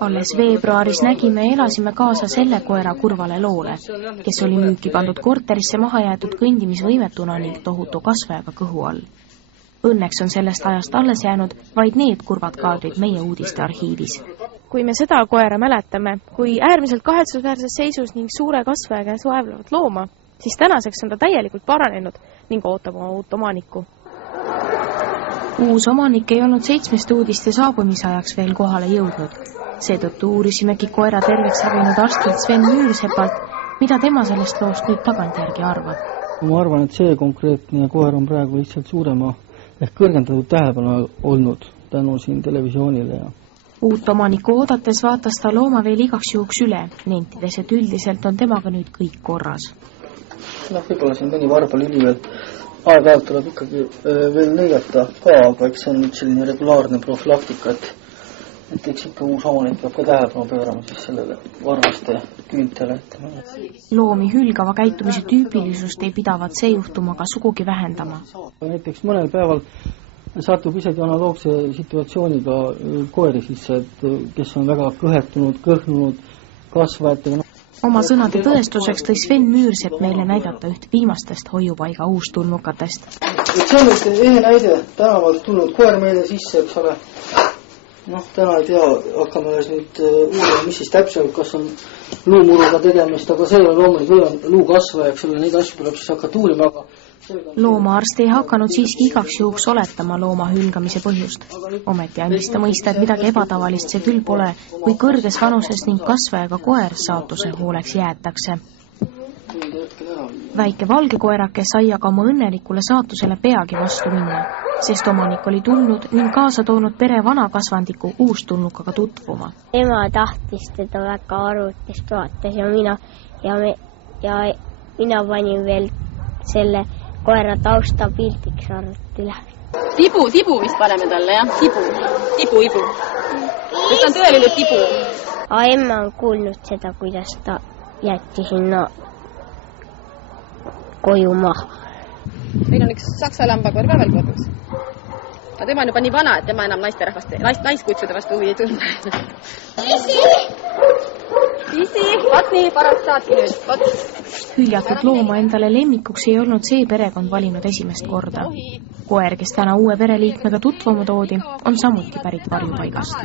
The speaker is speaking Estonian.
Alles veebruaris nägime ja elasime kaasa selle koera kurvale loole, kes oli müüki pandud korterisse maha jäetud kõndimisvõimetuna ning tohutu kasvajaga kõhu all. Õnneks on sellest ajast alles jäänud vaid need kurvad kaadrid meie uudiste arhiivis. Kui me seda koera mäletame, kui äärmiselt kahetsusväärses seisus ning suure kasvajaga vaevlevat looma, siis tänaseks on ta täielikult paranenud ning ootab oma uut omanikku. Uus omanik ei olnud 7 uudiste saabumise ajaks veel kohale jõudnud. Seetõttu uurisimegi koera terveks ravinud arstilt Sven Müürsepalt, mida tema sellest loost nüüd tagantjärgi arvab. Ma arvan, et see konkreetne koer on praegu lihtsalt suurema ehk kõrgendatud tähelepanu olnud tänu siin televisioonile. Uut omanikku oodates vaatas ta looma veel igaks juhuks üle, nentides, et üldiselt on temaga nüüd kõik korras. Võib-olla siin mõni varbaliili veel aeg-ajalt tuleb ikkagi veel lõigata ka, aga eks see on nüüd selline regulaarne profülaktika, et eks ikka uus omanik peab ka tähelepanu pöörama siis sellele varvaste küüntele. Loomi hülgava käitumise tüüpilisust ei pidavat see juhtuma ka sugugi vähendama. Näiteks mõnel päeval satub isegi analoogse situatsiooniga koeri sisse, et kes on väga kõhetunud, kõhnunud kasvajatega. Oma sõnade tõestuseks tõi Sven Müürsepp meile näidata üht viimastest hoiupaiga uustulnukatest. See on nüüd ühe näide tänavalt tulnud koer meile sisse, eks ole. Täna ei tea, hakkame alles nüüd uurima, mis siis täpselt, kas on luumuruga tegemist, aga see on loomulikult luukasvaja, eks ole, neid asju tuleb siis hakata uurima, aga loomaarst ei hakanud siiski igaks juhuks oletama looma hülgamise põhjust. Ometi andis ta mõista, et midagi ebatavalist see küll pole, kui kõrges vanuses ning kasvajaga koer saatuse hooleks jäetakse. Väike valge koerake sai aga oma õnnelikule saatusele peagi vastu minna, sest omanik oli tulnud ning kaasa toonud pere vana kasvandiku uustulnukaga tutvuma. Ema tahtis teda väga arvutist vaatas ja mina panin veel selle koera tausta pildiks arvutile. Tibu vist paneme talle, jah? Tibu. Et on tõeline tibu. Emma on kuulnud seda, kuidas ta jätti sinna koju maha. Meil on üks saksa lambakoer ka veel kodus. Aga tema on juba nii vana, et tema enam naiskutsude vastu huvi ei tunne. Isi, vaat nii, parat saadki nüüd. Hüljatud looma endale lemmikuks ei olnud see perekond valinud esimest korda. Koer, kes täna uue pereliikmega tutvuma toodi, on samuti pärit varjupaigast.